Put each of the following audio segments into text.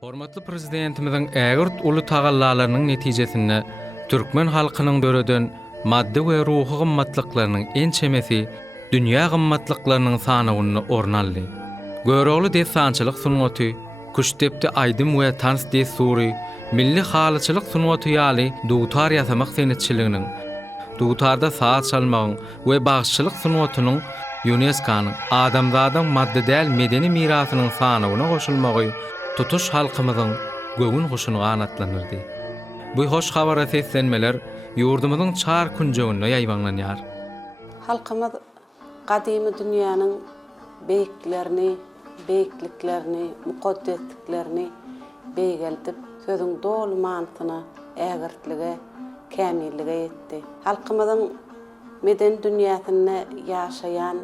Hormatly prezidentimizin ägirt uly tagallalarynyň netijesinde türkmen halkynyň döreden maddi we ruhy gymmatlyklarynyň en çemesi dünýä gymmatlyklarynyň sanawyny ornaldy. Görogly desançylyk sunwaty, kuştepde aýdym we tans desuri, milli halyçylyk sunwaty ýaly dutar ýasamak senetçiliginiň, dutarda saat çalmagyň we bagçylyk sunwatynyň UNESCO-nyň adamzadyň maddi däl medeni mirasynyň sanawyna goşulmagy tutuş halkymyzyň göwün guşuny anatlanyrdy. Bu hoş habara seslenmeler ýurdumyzyň çar künjeginde ýaýbanlanýar. Halkymyz gadymy dünýäniň beýiklerini, beýikliklerini, mukaddesliklerini beýgeltip, sözüň dolu manysyna, ägirtlige, kämillige ýetdi. Halkymyzyň meden dünýäsinde ýaşaýan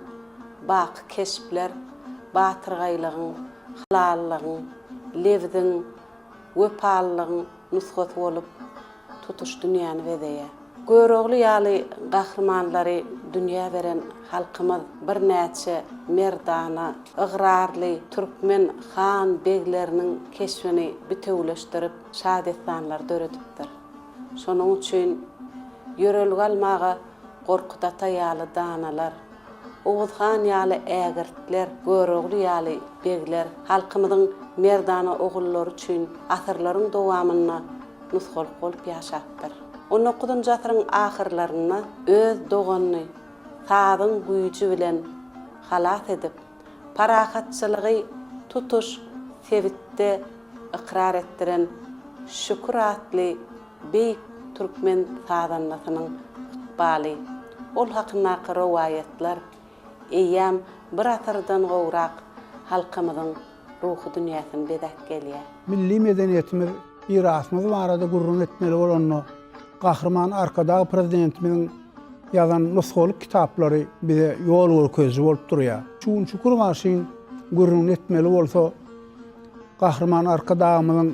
baky keşpler, batyrgaýlygyň, halallygyň, lewdiň, wepalygyň nusgaty bolup tutuş dünýäni bedeýär. Görogly ýaly gahrymanlary dünýä beren halkymyz bir näçe merdana, ıgrarly türkmen han begleriniň keşfini bütewleşdirip şadestanlar döredipdir. Şonuň üçin ýörelgi almaga gorkudata ýaly danalar, Oğuzhan ýaly ägirtler, görogly ýaly begler halkymyzyň merdana ogullary üçin asyrlaryň dowamyna nusgal bolup ýaşapdyr. 19-njy asyryň ahyrlaryna öz doganyny sadyň güýji bilen halas edip, parahatçylygy tutuş sevitde ikrar etdiren Şükür atly beýik türkmen sadanlasynyň ykbaly, ol hakynda riwayetler eýýäm bir asyrdan gowrak halkymyzyň ruhy dünýäsini bedek gelýär. Milli medeniýetimiz mirasymyz barada gurrun etmeli bolany gahrman arkadagy prezidentimizin ýazan nusgalyk kitaplary bize ýol görkezji bolup durýar. Şuň şükür başyň gurrun etmeli bolsa gahrman arkadagymyzyň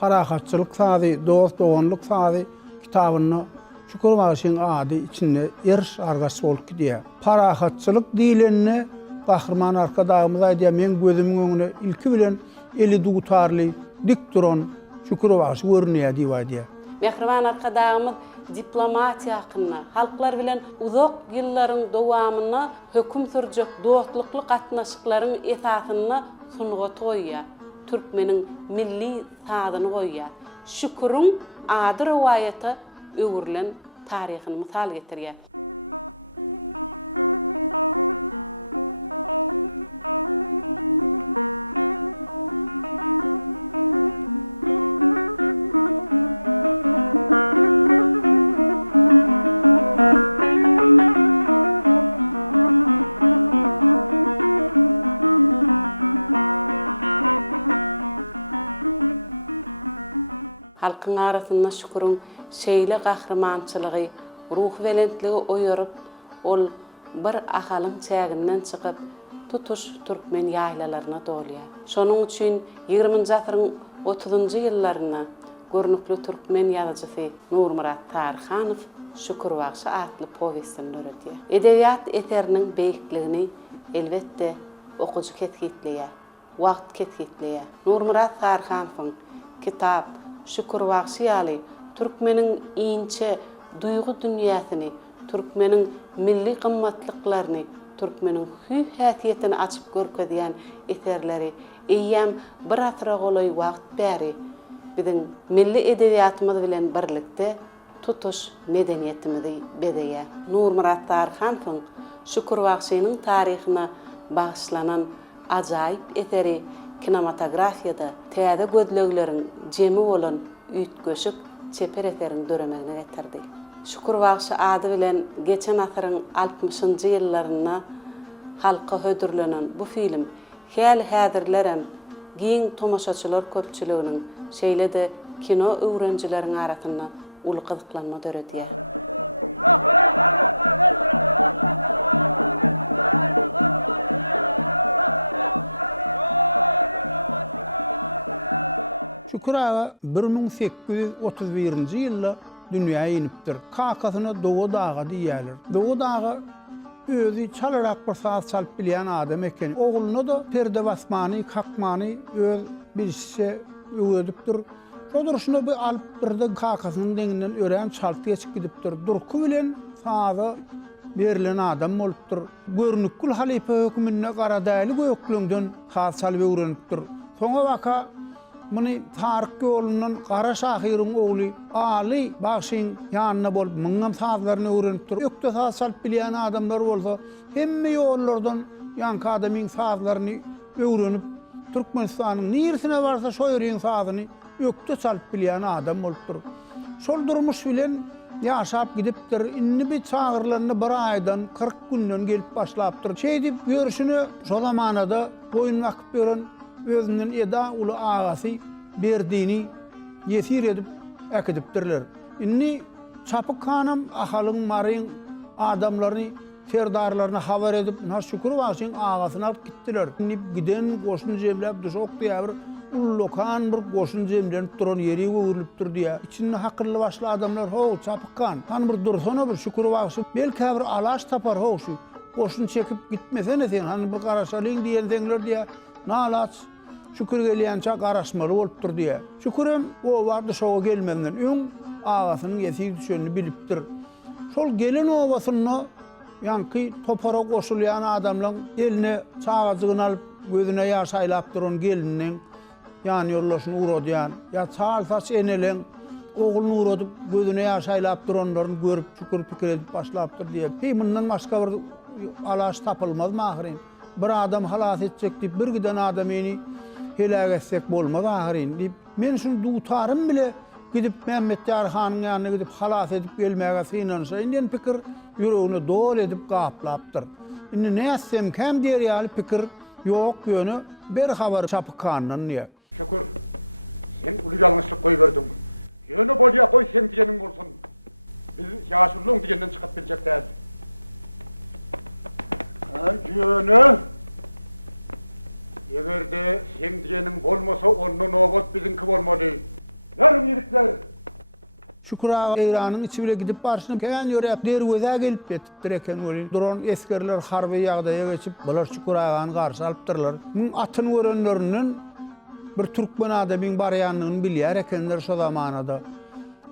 parahatçylyk sady, dost doganlyk sady kitabyny şükür başyň ady içinde erş argaç bolup gidýär. Parahatçylyk diýlenine gahrman arkadagymyz aýdýar, men gözümiň öňüne ilki bilen eli dutarly dik duran şükür başy görnýär diýip aýdýar. Mehriban arkadagymyz diplomatiýa hakyna, halklar bilen uzak ýyllaryň dowamyna höküm sürjek dostlukly gatnaşyklaryň esasyny sungat goýýar. Türkmeniň milli sadyny goýýar. Şükürüň ady riwayata öwürlen taryhyny mysal getirýär. Halkyň arasynda şükürüň şeýle gahrymançylygy, ruh belentligi oýaryp, ol bir ahalyň çäginden çykyp tutuş türkmen ýaýlalaryna dolýar. Şonuň üçin 20-nji asyryň 30-njy ýyllaryna görnükli türkmen ýazgysy Nurmurat Tarhanow Şükür Bagşy atly powestini öğretýär. Edebiýat eseriniň beýikligini elbetde okuju ketgitleýär, wagt ketgitleýär. Nurmurat Tarhanowyň kitap Şükür Bagşy ýaly türkmeniň inçe duýgu dünýäsini, türkmeniň milli gymmatlyklaryny, türkmeniň hüý häsiýetini açyp görkezýän eserleri eýýäm bir asyra golay wagt bäri biziň milli edebiýatymyz bilen birlikde tutuş medeniýetimizi bedeýär. Nurmurat Tarhanowyň Şükür Bagşynyň taryhyna bagyşlanan ajaýyp eseri kinematografiýada täze gözlegleriň jemi bolan üýtgeşik çeper eserin döremegine getirdi. Şükür Bagşy ady bilen geçen asyryň 60-njy ýyllaryna halka hödürlenen bu film häli häzirlerem giň tomaşaçylar köpçüliginiň şeýle-de kino öwrenjileriň arasynda uly gyzyklanma döredýär. Şükür ağa 1831-nji ýylda dünýäge inipdir. Kakasyna Dowa dağı diýerler. Dowa dağı özü çalarak bir saat çalıp bilýän adam eken. Oguluna da perde basmany, kakmany öz bir şişe öwedipdir. Şodur şunu bir alıp birde kakasynyň deňinden ören çalty geçip gidipdir. Durku bilen saza berilen adam bolupdyr. Görnükül halife hökümine garadaýly göýüklüňden has salby öwrenipdir. Soňa waka muni Taryk ýolundan Gara Şahyryň ogly Ali Başyň ýanyna bolup müňem sazlaryny öwrenipdir. Ökde saz salyp bilýän adamlar bolsa hemme ýollardan ýanky adamyň sazlaryny öwrenip Türkmenistanyň nirsine barsa şo ýeriň sazyny ökde salyp bilýän adam bolupdyr. Şol durmuş bilen ýaşap gidipdir. Inni bir çağırlaryny bir aýdan 40 günden gelip başlapdyr. Şeýdip görüşini şo zamanada boyun wakyp beren özünden eda uly agasy berdiğini yesir edip ekidipdirler. Inni çapyk hanam ahalyň maryň adamlaryny serdarlaryna habar edip naşşukur başyň agasyna alyp gitdiler. Inni giden goşun jemläp düşok diýär ullokan bir goşun jemlenip duran ýeri öwrülipdir diýär. İçinde hakyrly başly adamlar ho çapyk han tan bir dursana bir şukur başy belki bir alaş tapar ho şu goşun çekip gitmesene sen han bir garaşalyň diýen deňler diýär. Nalaç şükür gelýänçe garaşmaly bolupdyr diýär. Şükürem o bardy şoğa gelmenden öň agasynyň ýesir düşenini bilipdir. Şol gelen owasyny ýanky topara goşulýan adamlaryň eline çağazygyny alyp gözüne ýaş aýlap duran geliniň ýany ýollaşyny uradýan ýa çağalsaç eneleň oğluny uradyp gözüne ýaş aýlap duranlaryny görüp şükür pikir edip başlapdyr diýär. Hey mundan başga bir alaş tapylmaz mahyrin. Bir adam halas etjek diýip bir giden adam eni helak etsek bolmaz ahyrin diýip men şunu dutarym bile gidip Mehmet Ýarhanyň ýanyna gidip halas edip gelmäge synansa indi pikir ýüregine dol edip gaplapdyr. Indi näsem hem diýer ýaly pikir ýok ýöne bir habar çapykandan ýa. Şükür, sen uly ýalňyşlyk goý berdiň. Ýöne bolýa goý sen diýeniň bolsun. Biz ýaşullyň diýenden çykyp biljek däl. Ýöne egerde sen diýeniň bolmasa ondan nowat biziňki bolmaly. Närim ýigitler? Şükür ağa Eýranyň içi bile gidip barşyny kän ýörep derweze gelip betipdir eken bolýan. Duran eskerler harby ýagdaýa geçip bular Şükür agany garşy alypdyrlar. Muň atyny görenlerinden bir türkmen adamyň barýanlygyny bilýär ekenler şo zamanada.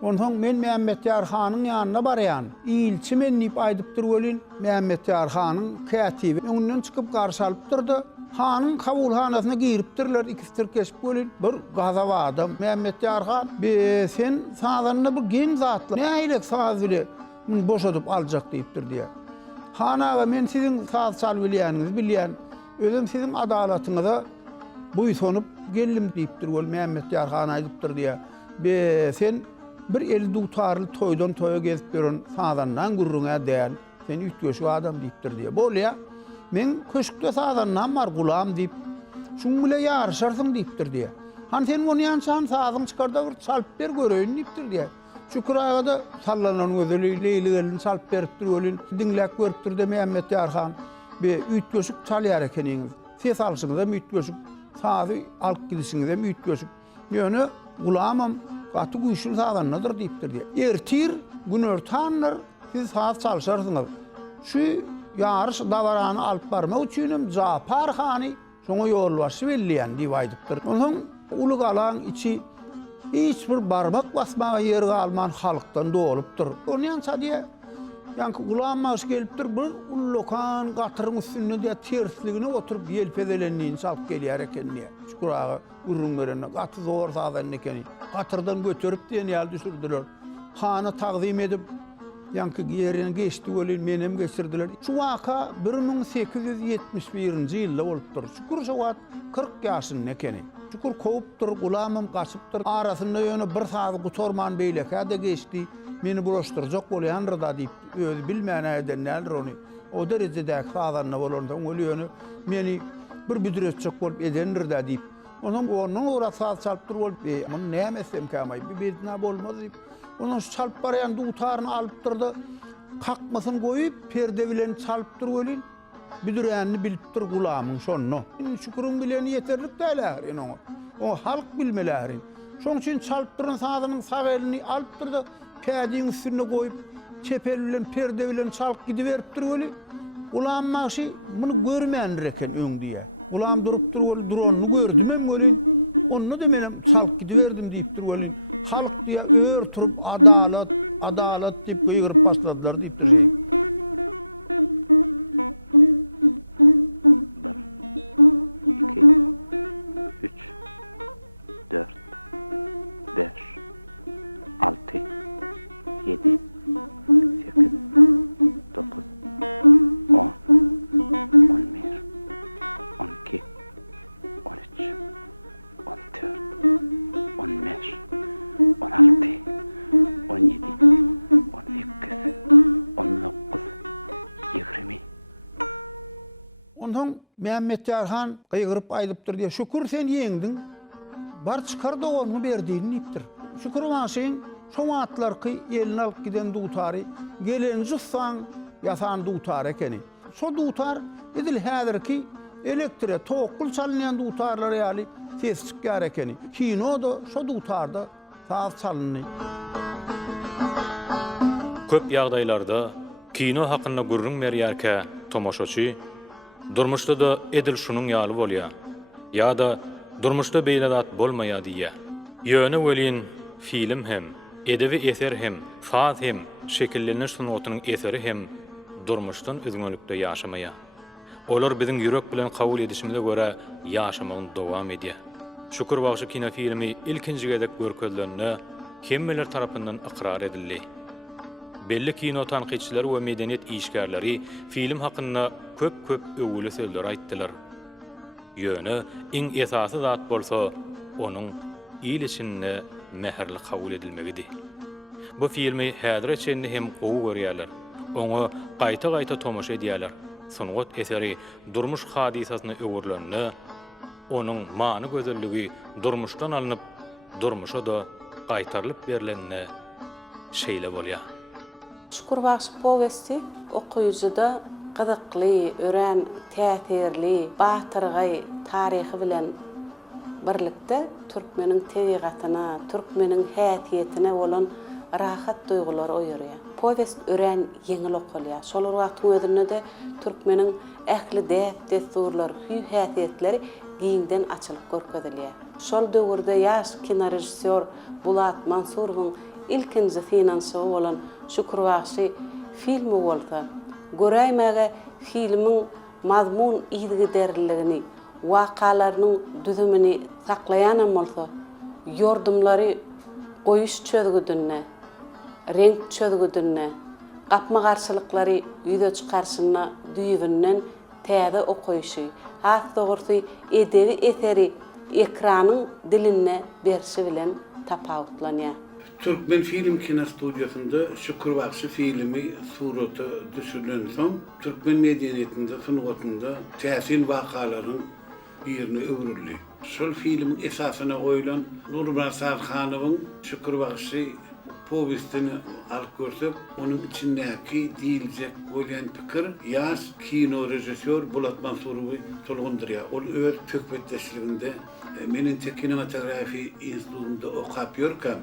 Ondan men Mehmet Ýarhanyň ýanyna barýan. İlçi men diýip aýdypdyr bolýan. Mehmet Ýarhanyň kätibi öňünden çykyp garşy alypdyrdy. Hanyň kabulhanasyna giripdirler, ikisi kesip bolýan. Bir gazawa adam Mehmet Ýarhan, sen sazanyny bir gen zatly. Näýlek saz bile boşadyp aljak diýipdir diýär. Hanaga men siziň saz çal bilýäniňizi bilýän, özüm siziň adalatyňyza buýsanyp geldim diýipdir bol Mehmet Ýarhan aýdypdyr diýär. Sen bir el dutarly toýdan toýa gezip beren sazandan gurruna däl, sen ütgeşik adam diýipdir diýär. Bolýa men köşkde sazandan bar gulam diýip, şuň bile ýarşarsyň diýipdir diýär. Han sen muny ýançan sazyň çykarda bir çalp ber göreýin diýipdir diýär. Şükür agada sallanan gözeli leýli gelin çalp beripdir bolýan. Diňläp görüpdir de Mehmet Ýarhan be ütgeşik çalýar ekeniňiz. Ses alşyňyz hem ütgeşik, sazy alyp gidişiňiz hem ütgeşik. Ýöne gulamam gaty güýçlü sazannadyr diýipdir diýär. Ertir gün örtanlar siz saz çalşarsyňyz. Şu ýarş dawarany alyp barmak üçin Japar hany şoňa ýolbaşy belliýän diýip aýdypdyr. Onuň uly alan içi hiç bir barmak basmaga ýer galman halkdan dolupdyr. Onýança diýär ýanky gulammaş gelipdir bir ullokan gatyryň üstünde diýär tersligine oturup ýelpedelendiğini çalyp gelýär eken diýär. Şükür aga urrun berenne gaty zor sazan ekeni. Gatyrdan götürüp diýen ýaly düşürdiler. Hany taqdim edip ýanky ýerine geçdi bolýan menem geçirdiler. Şu waka 1871-nji ýylda bolupdyr. Şükür şu wagt 40 ýaşyň ekeni. Şükür kowupdyr, gulamam gaçypdyr. Arasynda ýöne bir saz gutorman beýlekde geçdi. Meni bulaşdyrjak bolýandyr da diýip özi bilmän edenler ony. O derejede sazanna bolanda ýöne meni bir büdüretjek bolup edendir da diýip. Onun ora saz çalypdyr bolup, "Men nämesem kämay, bir bedna bolmaz" diýip. Onun çalyp barýan dutaryny alypdyrdy. Kakmasyny goýup perde bilen çalypdyr bolýan. Büdürenni bilipdir gulamyň şonu. Şükürüň bilen ýeterlik däler ene o. O halk bilmeleri. Şoň üçin çalyp duran sazanyň sag elini alypdyrdy. Kädiň üstüne goýup çepel bilen perde bilen çalyp gidiberipdir bolýan. Gulam maşy muny görmändir eken öň diýär. Ulam durup drone'u gördüm hem böyle. Onu demelem çalıp gidiverdim deyip durulun. Halk diye ör turup adalet deyip kıyırıp başladılar deyip duruyor. Ondan Mehmet Yarhan kıygırıp ayılıptır diye. Şükür sen yeğindin. Bar çıkar da onu berdiğini iptir. Şükür vaşin şoň atlar ki elini alıp giden dutarı. Gelen jussan yasan dutar ekeni. Şo dutar edil häzir ki elektre toqul çalınan dutarlar ýaly ses çıkar ekeni. Kino da şo dutarda saz çalınýar. Köp ýagdaýlarda kino hakyna gurrun berýärkä tomoşaçy durmuşda da edil şunun ýaly bolýar. Ýa-da durmuşda beýledat bolmaýar diýär. Ýöne welin film hem, edebi eser hem, saz hem, şekilleniş sunutynyň eseri hem durmuşdan özgünlükde ýaşamaýar. Olar biziň ýürek bilen kabul edişimize göre ýaşamagyny dowam edýär. Şükür bagşy kino filmi ilkinji gedek görkezlerine hemmeler tarapyndan ykrar edildi. Belli kino tanqidçiler we medeniýet işgärleri film hakyna köp öwüli sözler aýtdylar. Ýöne iň esasy zat bolsa, onuň ýylyşyny meherli kabul edilmegidi. Bu filmi häzir içinde hem gowy görýärler. Oňa gaýta tomoşa edýärler. Sunugat eseri durmuş hadisasyny öwürlenni, onuň many gözelligi durmuşdan alınıp, durmuşa da gaýtarylyp berilenine şeýle bolýar. Şükür Bagşy powesti okuyucuda gyzykly, ören, täsirli, batyrgy taryhy bilen birlikde türkmeniň tebigatyna, türkmeniň häsiýetine bolan rahat duýgulary oýarýar. Powest ören ýeňil okulýar. Şolar wagtyň özünde de türkmeniň ähli däp, desturlary, hüý häsiýetleri giňden açylyp görkezilýär. Şol döwürde ýaş kino rejissor Bulat Mansurowyň ilkinji finansiýa bolan Şükür Bagşy filmi bolsa, göräýmäge filmiň mazmun ýygy derliligini, wakalarynyň düzümini saklaýan bolsa, ýordumlary goýuş çözgüdünne, renk çözgüdünne, gapma garşylyklary ýüze çykarşyna düýbünden täze okuyuşy, has dogurdy edebi eseri ekranyň diline berşi bilen tapawutlanýar. Türkmen Film Kino Studiosunda Şükür Bagşy filmi suraty düşürilen soň Türkmen medeniýetinde, sunugatynda täsir wakalaryň birini öwrüldi. Şol filmin esasyna goýulan Nurmaz Sarhanowyň Şükür Bagşy powestini alyp görsek, onuň içindäki diýiljek bolýan pikir ýaş kino rejissor Bulat Mansurowy tolgundurýar. Ol öz tökbetdeşliginde meniň kinematografi institutunda okap ýörkem,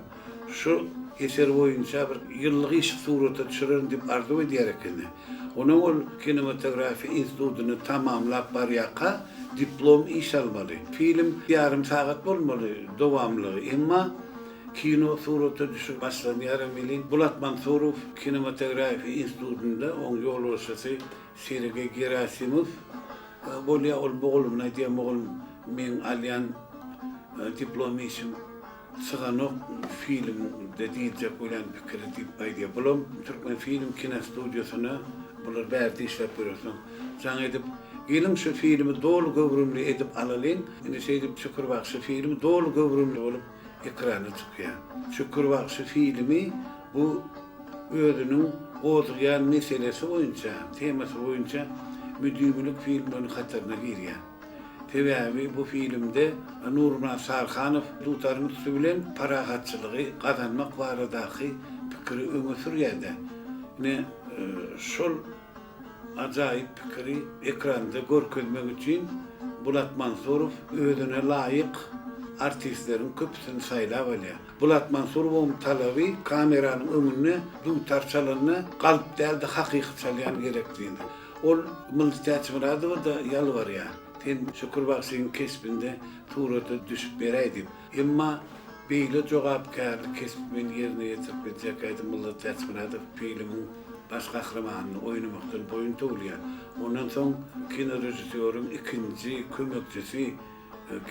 şu eser boyunca bir ýyllyk iş suraty düşüren dip arzu edýär eken. Onuň ol kinematografi institutyny tamamlap barýaka diplom iş almaly. Film ýarym sagat bolmaly dowamly, emma kino suraty düşüp başlanýar emeli. Bulat Mansurow kinematografi institutunda oň ýolbaşçysy Sergey Gerasimow bolýa ol boğulumna diýen oğlum men alýan diplom işim Sıganok film dediğince olan fikri deyip aydıya bulam. Türkmen Film Kino Studiosuna bular bärdi işlep berýärsin. Jaň edip gelim şu filmi dolu göwrümli edip alalyn. Indi şeýdip Şükür Bagşy filmi dolu göwrümli bolup ekrana çykýar. Şükür Bagşy filmi bu özüniň gozulýan meselesi boýunça, temasy boýunça müdürlük filmlerini hatyryna girýär. Tebebi bu filmde Nurmaz Sarhanow dutaryn bilen parahatçylygy kazanmak baradaky pikiri öňe sürýärdi. Ne şol ajaýyp pikiri ekranda görkezmek üçin Bulat Mansurow özüne laýyk artistleriň köpüsini saýlap alýar. Bulat Mansurowyň talaby kameranyň öňüne dutar çalanyny galp däldi hakyky çalýan gerekdigini. Ol Multitatçı Muradow da ýalbarýar. Sen Şükür Bakşy'nın kesbinde surata düşüp bereydim. Emma beýle jogapkärlik kesbimin ýerine ýetirip edecek millet täsmiratov filmiň baş gahremanyny oynamakdan boyun töwülýär. Ondan soň kino rejissörüň ikinji kömekçisi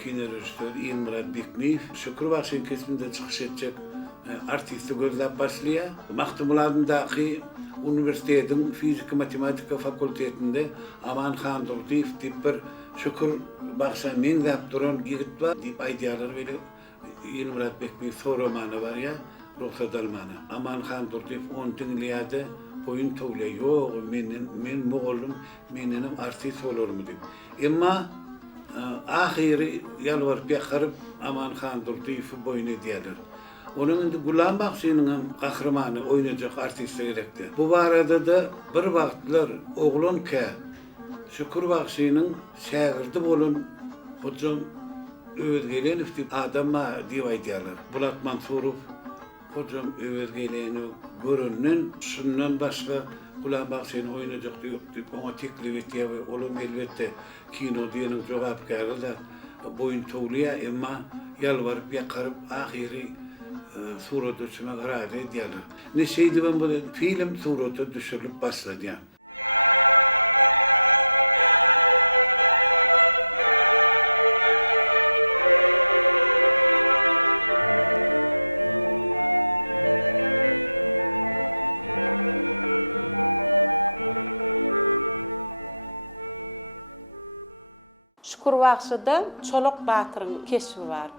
kino rejissör Imran Bekmeýew Şükür Bakşy'nın kesbinde çykyş edecek artisti gözläp başlaýar. Maktumlaryndaky Üniversitetiň fizik matematika fakültetinde Amanhan Durdiýew diýip bir Şükür Bakşy meňzäp duran ýigit bar diýip aýdýarlar bile. Imran Bekmeýew soromany bar ya, ruhsat almany. Amanhan Durdiýew onu dinleýärdi. Boyun töwle ýok, men moğolum, menenim artist bolarmy diýip. Emma ahiri ýalwaryp ýakaryp Amanhan Durdiýew boyun edýärler. Onun indi Gulam Bakşy'nyň gahremany oýnajak artist gerekdi. Bu barada da bir wagtlar oglan ke Şükür Bakşy'nyň şagirdi bolan hocam Öwedgelenew diýip adamma diýip aýdýarlar. Bulat Mansurow hocam Öwedgelenew görünnen şundan başga Gulam Bakşy'ny oýnajak diýip ona teklif etýär we olam elbetde kino diýeniň jogapkary da boyun töwlýär, emma ýalwaryp ýakaryp ahiri surata düşmek herhalde edýärler. Neşeydi ben bu film surata düşürilip başlady. Şükür Bakşy'da Çolak Batyryň keşfi bar.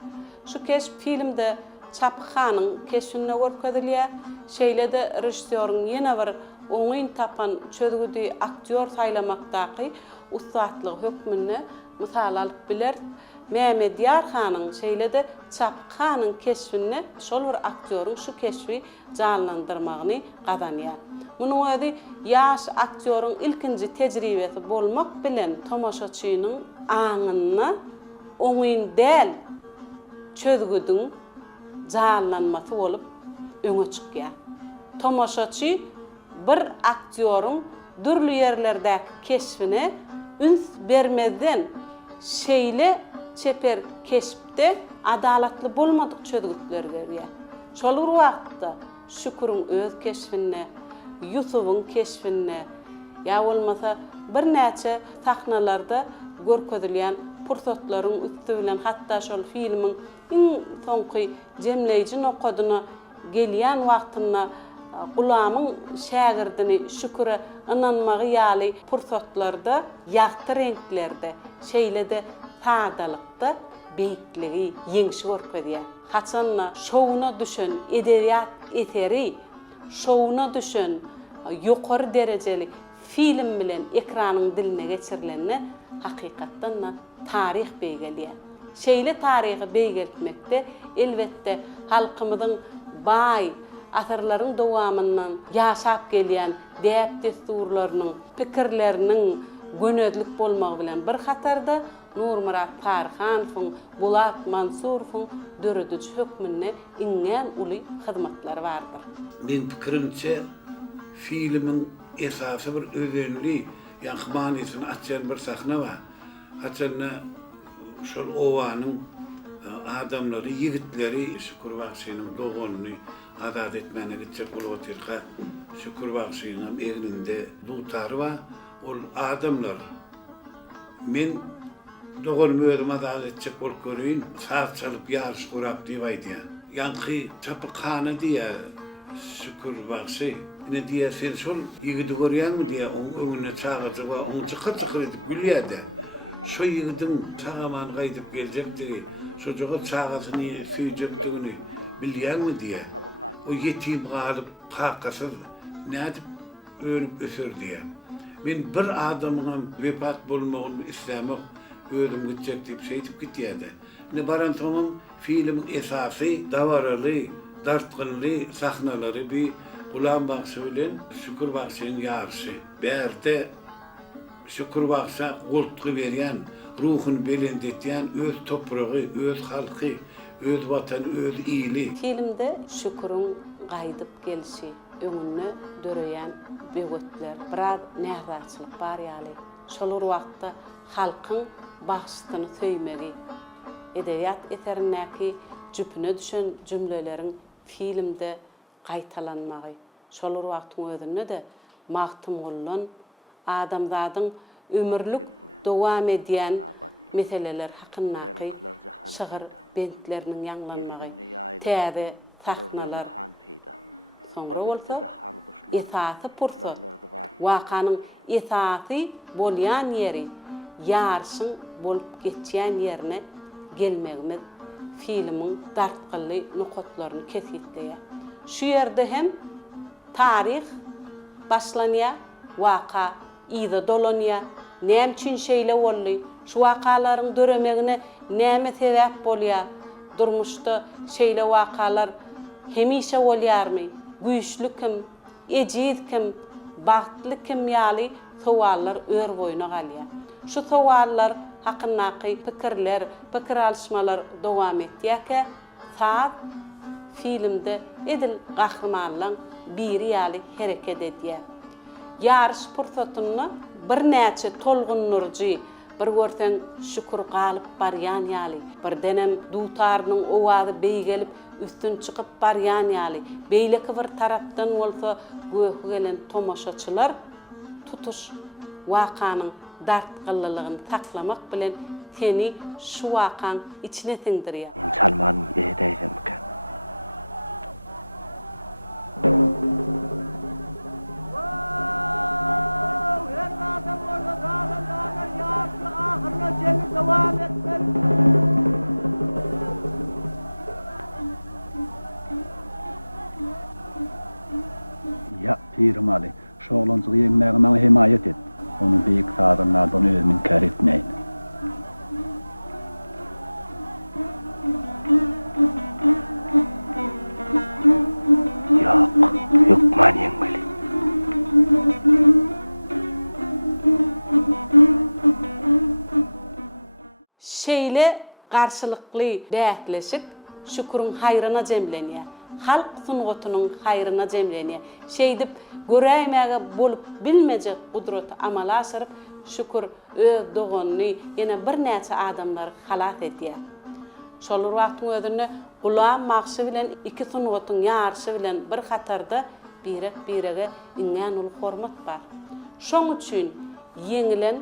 Şu keşf filmde Çapyhanyň keşfine görkezilýär. Şeýlede rejissörüň ýene bir oňyn tapan çözgüdi aktyor saýlamakdaky ustatlyk hökmüne mysal alyp biler. Mehmet Ýarhanyň şeýlede Çapyhanyň keşfine şol bir aktyorun şu keşfi canlandyrmagyny gadanýar. Munyň özi ýaş aktyorun ilkinji tejribesi bolmak bilen tomoşaçynyň aňyny oňyn däl çözgüdüň canlanması olup öňe çykýar. Tomoşaçy bir aktyorun dürlü ýerlerde keşfine üns bermeden şeýle çeper keşpde adalatly bolmadyk çözgütler berýär. Şol wagtda Şükürüň öz keşfine, Yusufuň keşfine, ýa bolmasa bir näçe sahnalarda görkezilýän pursatlaryň üstü bilen hatda şol filmiň soňky jemleýiji nokadyna gelýän wagtyna Gulamyň şagirdini Şüküre inanmagy ýaly pursatlarda ýagty renklerde, şeýlede sadalykda beýikligi ýeňşi görkezýär. Haçanla şowuna düşen edebiýat eseri, şowuna düşen ýokary derejeli film bilen ekranyň diline geçirilenine hakykatdan tarih beýgelýär. Şeýle tarihi beýgeltmekde elbetde halkymyzyň baý asarlaryň dowamyndan ýaşap gelýän däp desturlarynyň, pikirleriniň gönedlik bolmagy bilen bir hatarda Nurmurat Tarhanowyň, Bulat Mansurowyň döredüji hökmüne iňen uly hyzmatlary bardyr. Men pikirimçe filmiň esasy bir özenli, ýanymanysyny açan bir sahna bar. Haçanna şol owanyň adamlary, ýigitleri Şükür Bakşynyň doganyny azad etmäne gitjek bolup oturýar. Şükür Bakşynyň egninde dutary bar. Ol adamlar men doganymy özüm azad etjek bolup görýin, saat çalyp ýarş gurap diýip aýdýar. Ýanky Çapyhany diýär Şükür Bakşy. Ne diýär sen şol ýigidi görýänmi diýär, öňüne çagaja we onu çykyr edip gülýärdi. Şu ýigidiň çagaman gaýdyp geljekdigi, şu joga çagasyny süýjekdigini bilýärmi diýär. O ýetim galyp hakasyz nädip ölüp ösür diýär. Men bir adamyň wepat bolmagyny islemek ölüm gitjek diýip şeýdip gitýärdi. Ne baran tomam filmiň esasy dawaraly, dartgynly sahnalary bir Gulam Bakşy bilen Şükür Bakşynyň ýarşy. Berde Şükür Bakşy gultgy berýän, ruhuny belendetýän öz topragy, öz halky, öz watany, öz ýyly. Filmde Şükürüň gaýdyp gelişi, öňüne döreýän böwetler, biraz nähratçylyk bar ýaly. şolur wagtda halkyň bagşytyny söýmegi, edebiyat eserindäki jüpüne düşen jümleleriň filmde gaýtalanmagy, şolur wagtyň özünde de magtym bolan adamzadyň ömürlük dowam edýän meseleler hakyndaky şygyr bentleriniň ýanglanmagy, täze sahnalar, soňra bolsa esasy pursa, wakanyň esasy bolýan ýeri, ýarşyň bolup geçýän ýerine gelmegimiz filmiň dartgyly nukatlaryny kesitleýär. Şu ýerde hem tarih başlanýar, waka ýa-da dolanýar, näme üçin şeýle boldy, şu wakalaryň döremegine näme sebäp bolýar, durmuşda şeýle wakalar hemişe bolýarmy, güýçlü kim, ejiz kim, bagtly kim ýaly sowallar ör boýuna galýar. Şu sowallar hakyndaky pikirler, pikir alşmalar dowam etýärke, saat filmde edil gahrmanlaryň biri ýaly hereket edýär. Ýarş pursatyny bir näçe tolgunurjy, bir görsen şükür galyp barýan ýaly, bir denem dutarynyň owazy beýgelip üstün çykyp barýan ýaly, beýleki bir tarapdan bolsa göhü gelen tomaşaçylar tutuş wakanyň dartgylylygyny saklamak bilen seni şu wakan içine singdirýär. Salman edeyimke. Ya pirim Ali, şoğlançığı yeğmeğime himayet et. Onu büyük sadırlardan özümün kar etmeyin. Yok man yeğmeli. Şeýle garşylykly bäkleşik şükürüň haýryna jemlenýär. Halk sungatynyň haýryna jemlenýär. Şeýdip göräýmäge bolup bilmejek gudraty amala aşyryp şükür öz doganyny ýene bir näçe adamlar halat edýär. Şolur wagtyň özünde Gulam Maksy bilen iki sungatyň ýarşy bilen bir hatarda birege iňen ul hormat bar. Şoň üçin ýeňilen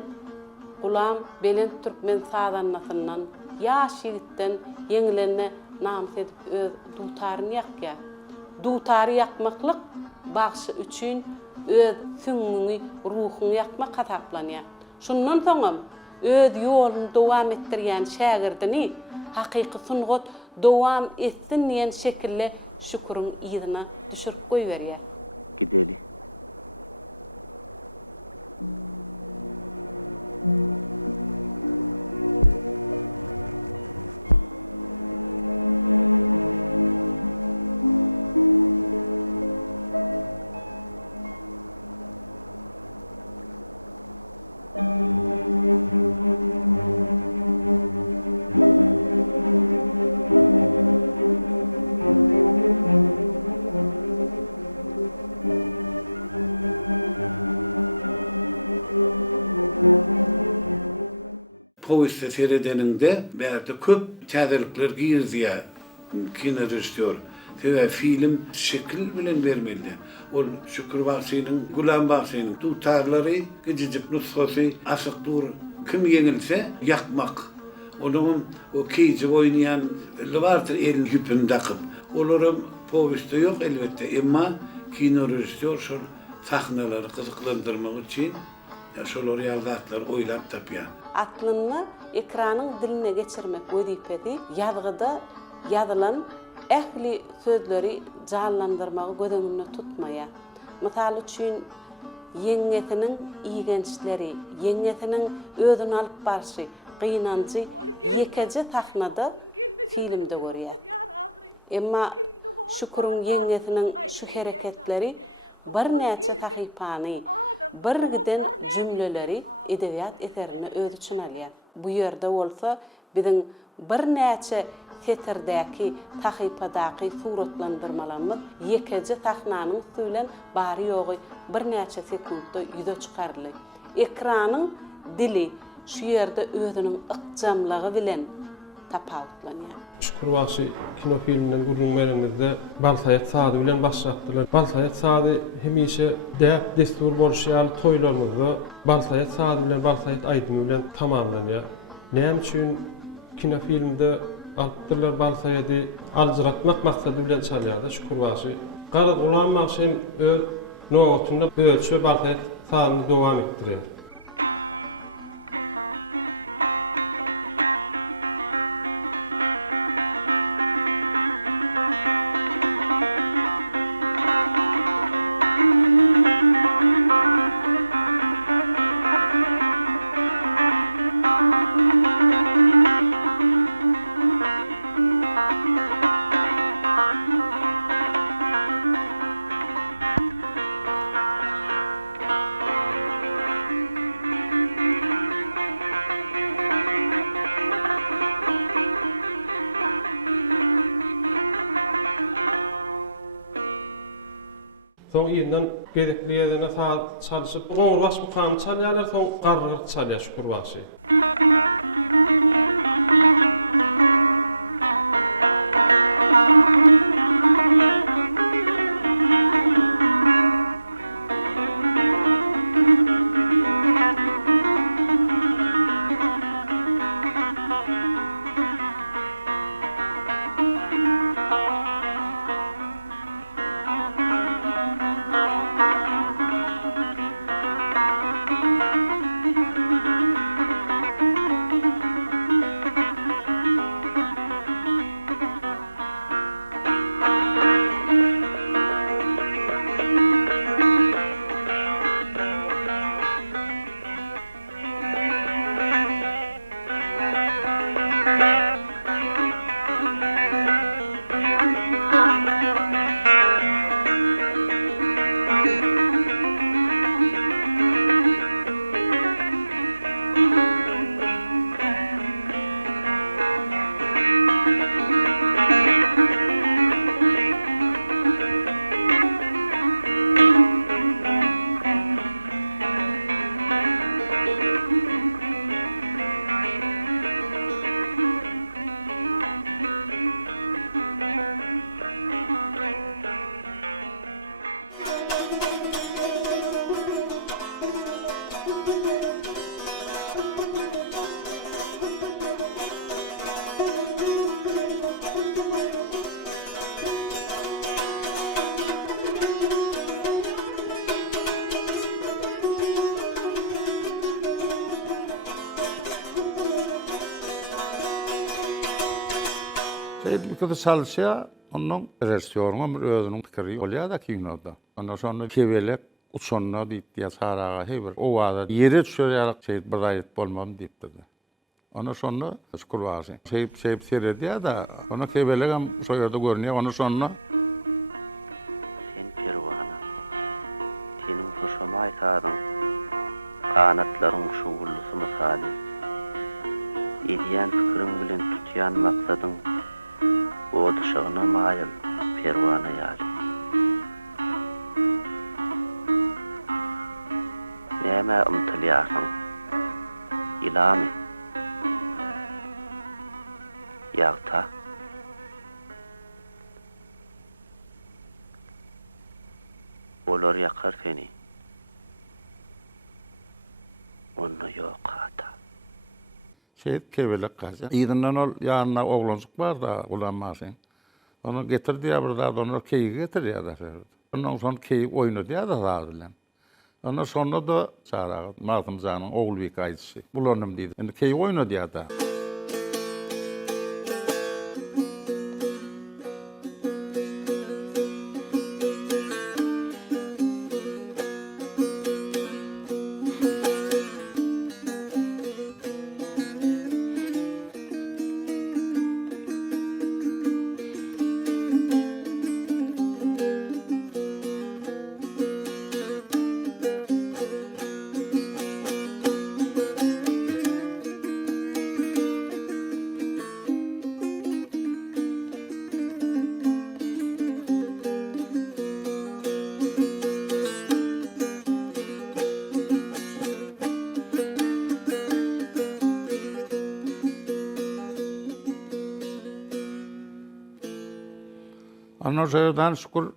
Gulam Belent Türkmen sadanatyndan ýaş ýigitden ýeňilenne namys edip öz dutaryny ýakýar. Dutary ýakmaklyk bagşy üçin öz süňňi, ruhyny ýakmak hataplanýar. Şundan soňam öz ýoluny dowam etdirýän şägirdini hakyky sungat dowam etsin diýen şekilde şükürüň ýygyna düşürip goýberýär. Gideli. Poveste seyredeninde bärde köp täzelikler girdiýär kino rejissör. Ve film şekil bilen bermeli. Ol Şükür Bagşynyň, Gulam Bagşynyň tutarlary, gejijip nusxasy, aşyk dur kim ýeňilse ýakmak. Onuň o keýji oýnaýan bardyr el ýüpünde akyp. Olaram poveste ýok elbetde, emma kino rejissör şol sahnalary gyzyklandyrmak üçin şolary ýazatlar oýlap tapýar. Aklını ekranyň diline geçirmek wezipeti ýazgyda ýazylan ähli sözleri canlandyrmagy göz tutmaýar. Mysal üçin ýeňetiniň iýgençleri, ýeňetiniň özüni alyp barşy, gynanjy ýekeje sahnada filmde görýär. Emma şükürüň ýeňetiniň şu hereketleri bir näçe tahypany, bir giden jümleleri edebiyat eserini öz üçin alýar. Bu ýerde bolsa biziň bir näçe setirdäki tahypadaky suratlandyrmalarymyz ýekeje sahnanyň üstünden bary ýogy bir näçe sekundda ýüze çykarly. Ekranyň dili şu ýerde özüniň ykjamlygy bilen tapawutlanýar. Şükür Bagşy kino filminden gurrun merenizde Balsayat Sady bilen başlapdylar. Balsayat Sady hemişe däp destur bolşýaly toýlarymyzda Balsayat Sady bilen Balsayat Aýdymy bilen tamamlanýar. Näme üçin kino filmde alpdyrlar Balsayaty aljyratmak maksady bilen çalýarda Şükür Bagşy. Garad Gulam Bagşy hem öz nowatynda bölçe Balsayat Sadyny dowam etdirýär. Soň ýerinden gedekli ýerine çalyşyp goňurbaş mukamy çalýarlar, soň garryr çalýar Şükür Bagşy. Ülkede çalışıyor, onun restoranı özünün fikri oluyor da kinoda. Ondan sonra kevelek uçonuna deyip diye sarağa heber. O vada yere düşürerek bir ayet olmam deyip dedi. Ondan sonra Şükür Bagşy. Şeyip seyredi ya da ona kevelek hem soyada görünüyor. Ondan sonra Sen perwana, senin hoşuma aytadın, kanatların şuğullusu misali. Ediyen fikrin bilen tutyan maksadın, o dışağına mayıl perwana yali. Näme umtylýarsyň? İlamy. Ýagta. Olar ýakar seni. Onu ýok ata. kevelek kaçı. İyidinden ol yanına oğlancık var da ulanmasın. Onu getirdi ya burada, onu keyi getir ya da. Ondan sonra keyi oynadı ya da sağdılar. Ondan sonra da çağırağı, Martımcan'ın oğul bir kayıcısı. Bulanım dedi. Yani keyi oynadı ya da. Ondan sonra şükür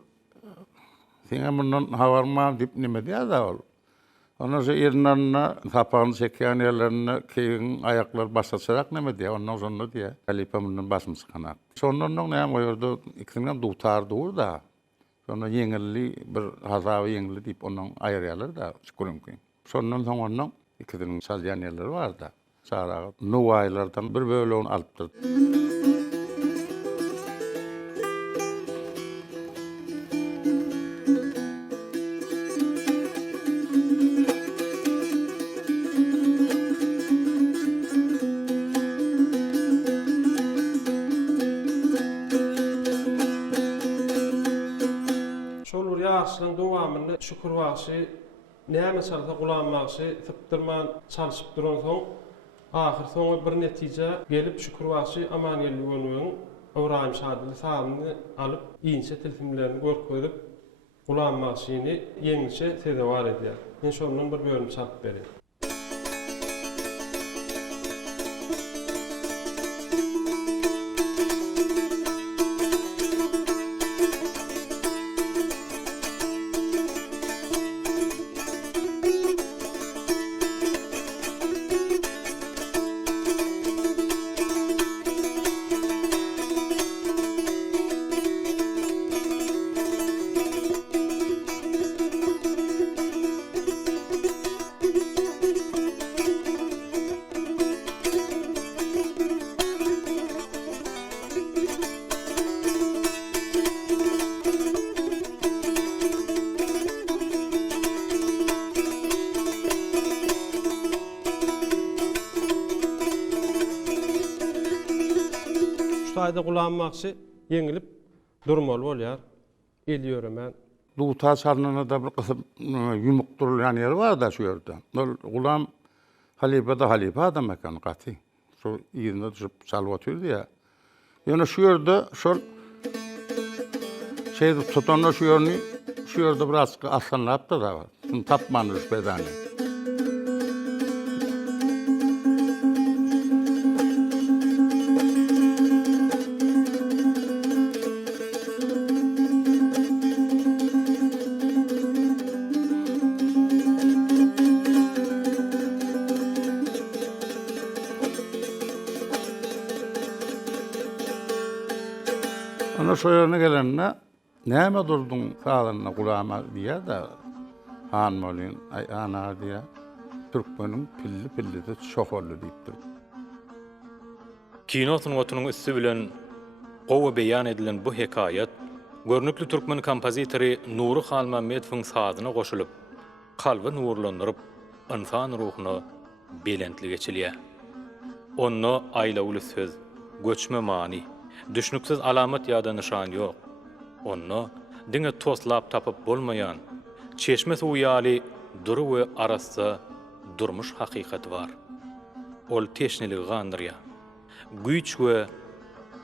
sene bundan havarma dip nime diye da ol. Ondan sonra erinlerine sapağını çeken yerlerine keyin ayaklar basasarak nime diye ondan sonra diye Halife bundan basmış kanak. Sondan ne koyurdu ikisinden tutardı orada. Sonra yengilli bir hazavı yengilli deyip onun ayıryalar da şükürüm ki. Sondan ikisinin salyan yerleri var da. Sara Nuvaylardan bir bölüğünü alıptır. Şol ýarşylyň dowamyny şükür bagşy, näme salsa gulanmakşy, sypdyrman çalyşyp duran soň, ahir soňy bir netije gelip şükür bagşy amanýelli gönüň Ibrahim Şadyly sanyny alyp, iňçe tilsimlerini görkezip, gulanmakşyny ýeňilçe sezewar edýär. Men şondan bir bölüm çalyp bereyim. Şayda gulanmakşy ýeňilip durmaly bolýar. El ýöremen. Duta sarnana da bir kısım yumuk durulan yer var da şu yerde. Gulam Halife adam ekan qati. Şu yerine düşüp salvatırdı ya. Yani şu yerde tutanlar şu yerde biraz aslanlap da var. Şunu tapmanmış bedeni. Ona soyana gelenine näme durdun sağlarına kulağıma diye de hanmalıyın ana diye Türkmenin pilli de çok oldu deyipdir. Kino sunuwatynyň üstü bilen gowy beýan edilen bu hekayat görnükli türkmen kompozitory Nuri Halmamedowyň sazyna goşulyp, kalby nurlandyryp, insan ruhuny belentli geçilýär. Onu aýlawly söz, göçme mani, düşnüksiz alamat ýa-da nişan ýok. Onu diňe toslap tapyp bolmaýan, çeşme suýaly duru we arasda durmuş hakykat bar. Ol teşniligi gandyrýar. Güýç we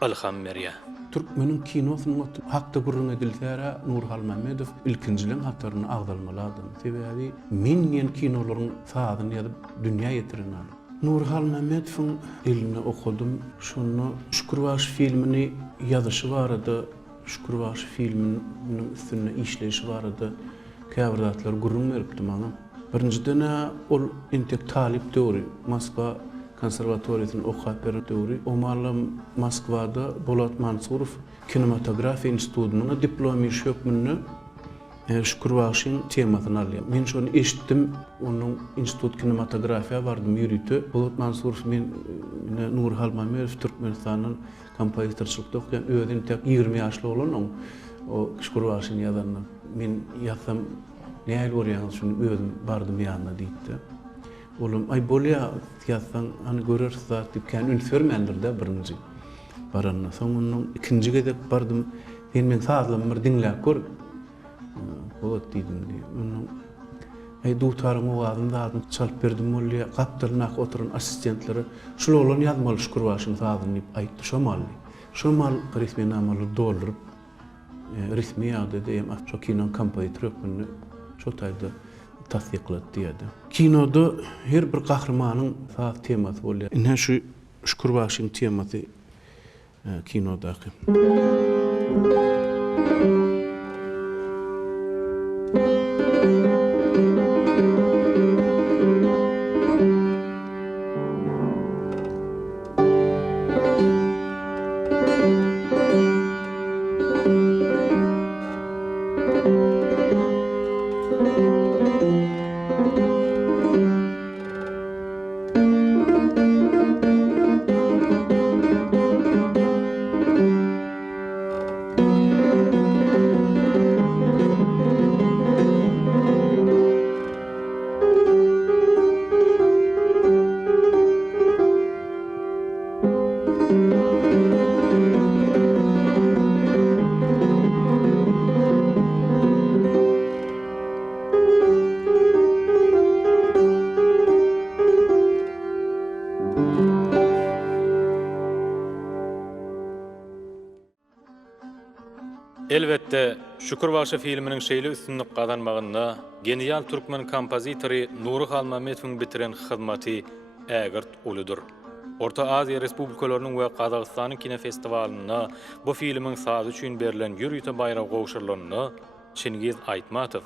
ilham berýär. Türkmenin kinosyny hakda gurrun edilýär. Nur Halmamedow ilkinjilen hataryny agdalmaly adam. Sebäbi minniň kinolaryň sadyny ýazyp dünýä ýetiren. Nur Halmamedowyň ilmini okudum. Şonu Şükürbaş filmini ýazyşy barada, Şükürbaş filminiň üstüne işleýişi barada käbirdatlar gurrun beripdi maňa. Birinciden ol intek talip döwri, Moskva konservatoriýasyny okap berip döwri. Omalym Moskwada Bolat Mansurow kinematografiýa institutynyň diplomy şöpmünni Şükürbaşyň temasyny alýar. Men şonu eşitdim, onuň institut kinematografiýa bardım ýürütdi. Bolat Mansurow men Nur Halmamedow Türkmenistanyň kompozitorçylykda okuyan özüň tek 20 ýaşly olan o Şükürbaşyň ýazanyny men ýatsam näil bolýan şunu özüm bardım ýanyna diýdi. Oğlum ay bolýa ýatsaň any görersiz zat diýen ünfermendir de birinji. Baranna soňundan ikinji gedip bardım. Men sazlamy bir dinläp gör. Bolat diýdim diýip. Ay dutarym owazyny zadyň çalyp berdim bolýa. Gapdyrnak oturan assistentleri şol bolan ýazmaly Şükürbaşyň zadyny aýtdy şomaly. Şomal resmi namaly doldurup resmi ýagda diýem şo kino kompozitoryny şo taýda tasdiklatdy ýa-da. Kinoda her bir gahrymanyň saz temasy bolýar. Ine şu Şükürbaşyň temasy kinodaky. Elbette, Şükürbaşy filminiň şeýle üstünlük kazanmagynda genial türkmen kompozitori Nuri Halmametowň bitiren hyzmaty ägirt uludur. Orta Aziýa respublikalarynyň we Kazakstanyň kino festivalynda bu filmiň sazy üçin berilen ýürüýte baýragy gowşurlaryny Çingiz Aýtmatow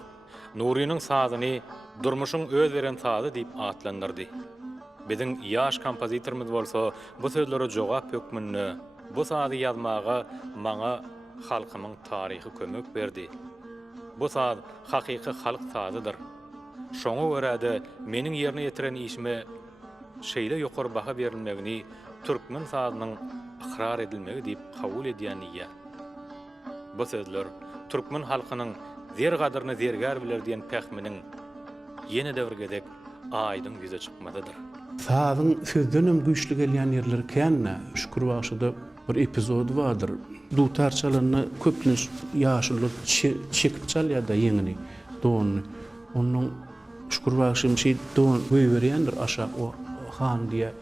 Nuriýanyň sazyny durmuşyň öz beren sazy diýip atlandyrdy. Biziň ýaş kompozitorymyz bolsa bu sözlere jogap ýokmyny bu sazy ýazmaga maňa halkymyň taryhy kömek berdi. Bu saz hakyky halk sazydyr. Şoňa görä-de meniň ýerine ýetiren işime şeýle ýokary baha berilmegini türkmen sazynyň ikrar edilmegi diýip kabul edýän ýa. Bu sözler türkmen halkynyň zer gadyryny zergär biler diýen pähminiň ýene däwrgedek aýdyň ýüze çykmadydyr. Sazyň sözdenem güýçli gelýän ýerleri känne Şükürbaşyda bir epizod vardır. Dutarçalarına köpünüz yaşıllık çekip çalya da yengini doğunu. Onun Şükürbaşym şey doğun göýberýändir aşa o han diye.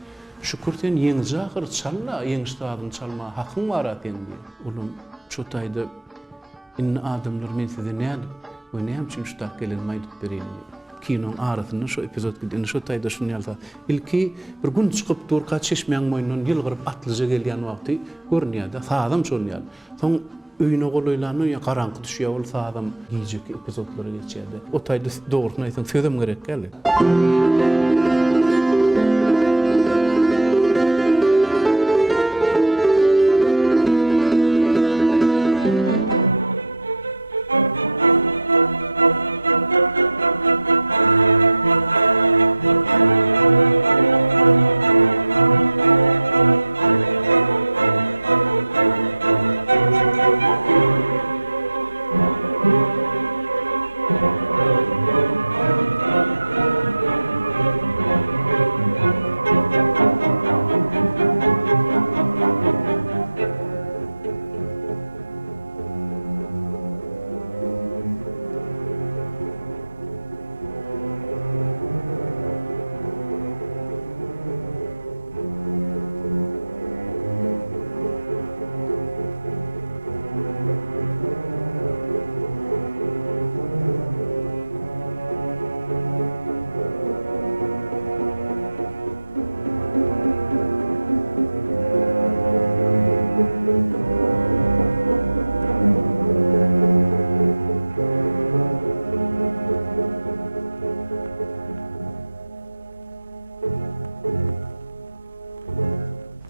Şükürten yeňi ahir çalla, yeňi çalma hakyň bar ekendi. Ulum şu taýda inne adamlar men size näde? We näme üçin şu tak gelenmeýdi berýän. Kinoň arasynda şu epizod gidin şu taýda şunu ýalsa. Ilki bir gün çykyp durka çeşmeň moýundan ýylgyryp atlyja gelýän wagty görnýärdi. Sazam şonu ýal. Soň öýüne golaýlanyň ýa garaňky düşýär bol sazam giýjek epizodlara geçýärdi. O taýda dogrusyny aýtsam sözüm gerek geldi.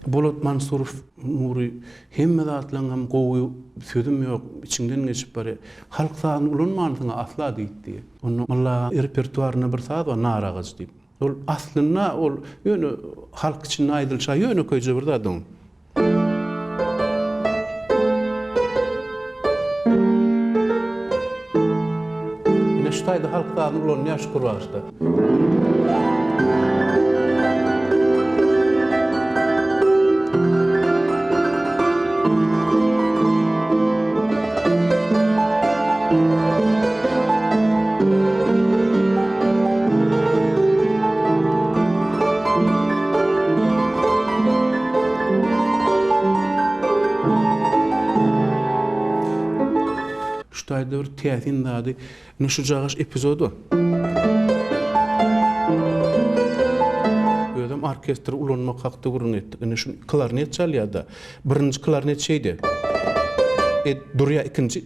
Bolat Mansurov Nuri hemme zatlaňam gowy sözüm ýok, içinden geçip bari halk sagyny ulanmanyňa asla diýdi. Onu malla repertuaryna bir saz we naragaz diýip. Ol aslynda ol ýöne halk için aýdylşa ýöne köýje bir zadym. Ine ştaýda halk sagyny ulanýar Şükürbaşda. Ştaýda bir teatrin dady, şu jagaş epizodu. Özüm orkestr ulanmak hakda gurun etdik. Ine şu klarnet çalýarda. Birinji klarnet şeýdi. Durýa ikinji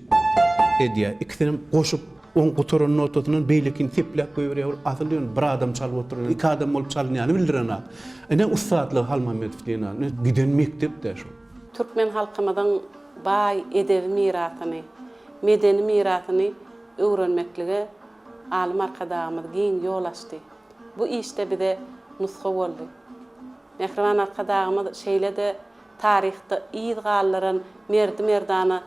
edýär. Ikisini goşup on gutoran notasynyň beýlekin tepläp goýberýär. Asylyn bir adam çalyp oturan, iki adam bolup çalýany bildiren. Ine ustadlyk Halmametov diýen. Giden mektepde şu. Türkmen halkymyň baý edebi mirasyny, medeni mirasyny öwrenmeklige alim arkadaşymyz giň ýol açdy. Bu işde bize nusxa boldy. Mehriban arkadaşymyz şeýle-de taryhda ýyl gallaryň merdi-merdana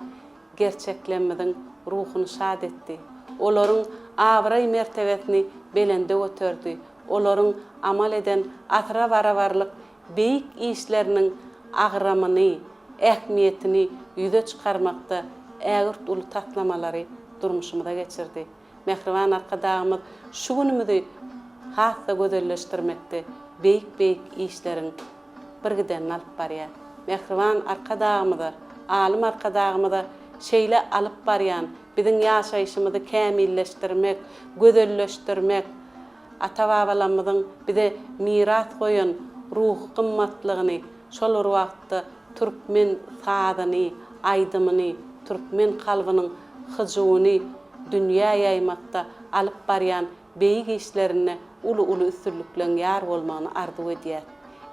gerçeklenmediň ruhuny şad etdi. Olaryň awray mertebesini belende götürdi. Olaryň amal eden atyra barabarlyk beýik işleriniň agramyny, ähmiýetini ýüze çykarmakda ägirt uly tatlamalary durmuşymyza geçirdi. Mehriban arkadaşymyz şu günümüzi hassa gözelleşdirmekde beýik işleriň birgiden alyp barýar. Mehriban arkadaşymyza, alim arkadaşymyza şeyle alıp barýan, biziň ýaşaýyşymyzy kämilleşdirmek, gözelleşdirmek, ata-babalarymyzyň bize miras goýan ruhy gymmatlygyny, şol wagtda türkmen sadyny, aýdymyny, türkmen kalbynyň hyjuny dünýä ýaymakda alyp barýan beýik işlerini ulu üstünlüklen ýar bolmagyny arzu edýär.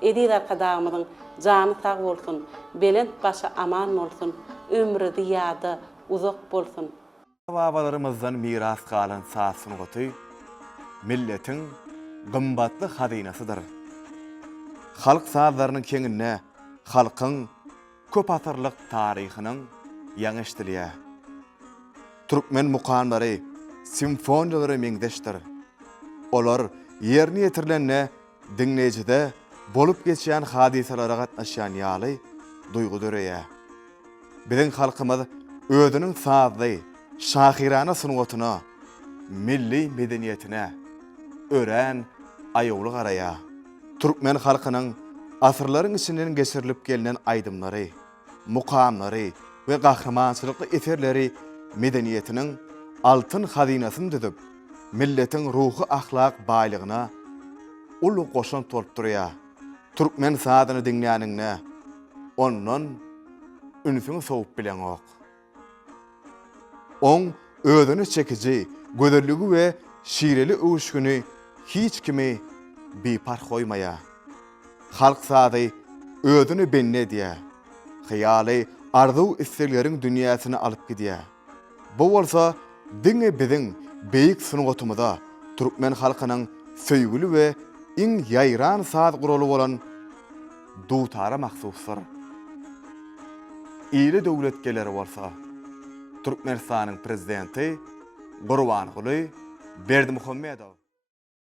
Edil arkadaşymyzyň jany sag bolsun, belent başy aman bolsun, ömrü ýada uzak bolsun. Babalarımızdan miras kalan saz sunugaty milletin gymbatly hazinasıdır. Halk sazlarynyň keňine, halkyň köp asyrlyk taryhynyň ýaňyşdylýa. Türkmen mukamlary, simfoniýalary meňdeşdir. Olar ýerine ýetirilenne dinleýijide bolup geçýän hadiselere gatnaşýan ýaly duýgu döreýär. Biziň halkymyz özüniň sazly, şahirana sunugatyna, milli medeniýetine ören aýowly garaýa. Türkmen halkynyň asyrlaryň içinden geçirilip gelinen aýdymlary, mukamlary we gahramansylykly eserleri medeniýetiniň altyn hazinasyny düzüp, milletiň ruhy ahlak baýlygyna ulu goşan tolup durýar. Türkmen sadyny dinleýäniňne ondan ünsüňi sowup bilen ok. On özüni çekici, gözeligi we şiireli öwüşgüni hiç kimi bipar koymaya. Halk sady özüni benne diye, hyýaly arzu islegleriň dünýäsini alyp gidýär. Bu bolsa diňe biziň beýik sunugatymyza türkmen halkynyň söýgüli we iň ýaýran saz guraly bolan dutara mahsusdyr. Ýyly döwletgeleri bolsa Türkmenistanyň prezidenti Gurbanguly Berdimuhammedow